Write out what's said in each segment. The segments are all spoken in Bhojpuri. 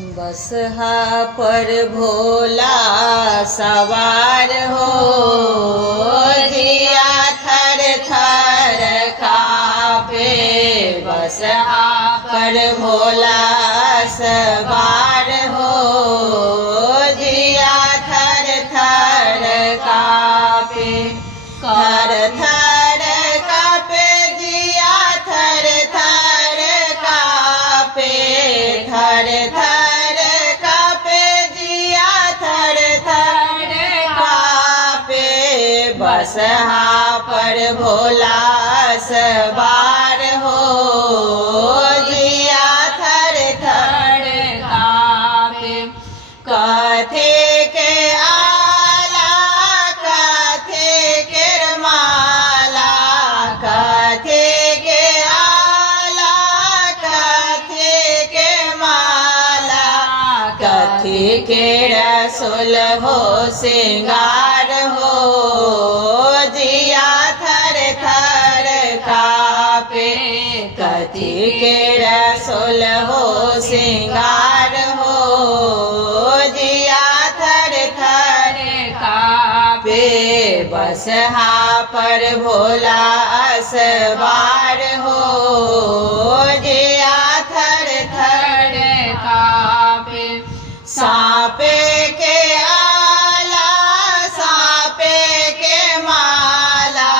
बसहा पर भोला सवार हो, जिया थर थर कांपे। बसहा पर भोला सवार हो, जिया थर थर कांपे। थर थर कांपे जिया थर थर कांपे। थर थर कांपे जिया थर थर कांपे। बसहा पर भोला सवार हो, जिया थर थर कांपे। कथे के आला कथे के माला, कथे के आला कथे के माला। कथे के रसुल हो सिंगार हो, जिया थर थर कांपे। कथे के रसुल हो सिंगार हो, जिया थर थर कांपे। बसहा पर भोला सवार हो, जिया थर थर कांपे। सांपे के आला सांपे के माला,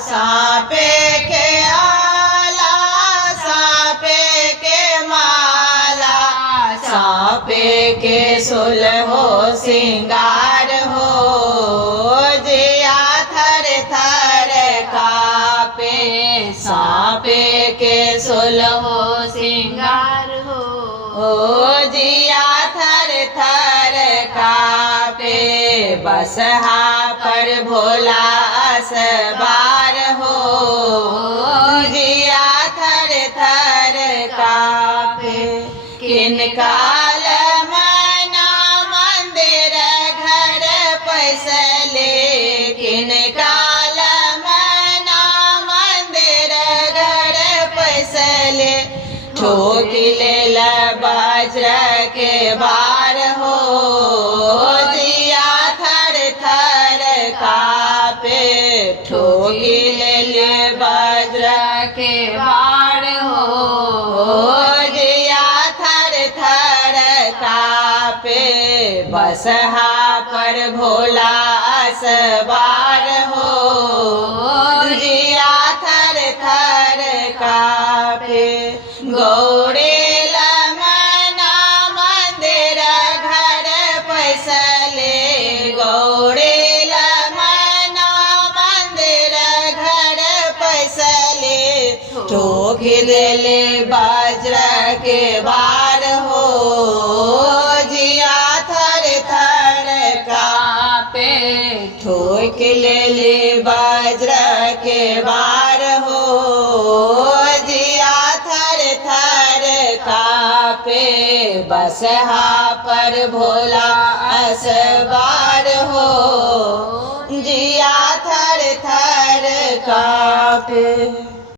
सांपे के आला सांपे के माला। सांपे के सुल हो सिंगार हो, जिया थर थर कांपे। सांपे के सुल हो सिंगार हो, जिया थर थर कांपे। बसहा पर भोला सवार हो, जिया थर थर कांपे। किनकाल मना मंदिर घर पैसले, किनकाल मना मंदिर घर पैसले। ठोक लेल वज्र के बार हो, जिया थर थर कांपे। ठोक लेल वज्र के बार हो, जिया थर थर कांपे। बसहा पर भोला सवार हो, जिया थर थर कांपे। गौड़ेल मना मंदिर घर पैसले, गौड़ेल मना मंदिर घर पैसले। ठोक देले वज्र के बार हो, जिया थर थर कांपे। ठोक लेले वज्र के बार हो, जिया थर थर कांपे। बसहा पर भोला सवार हो, जिया थर थर कांपे।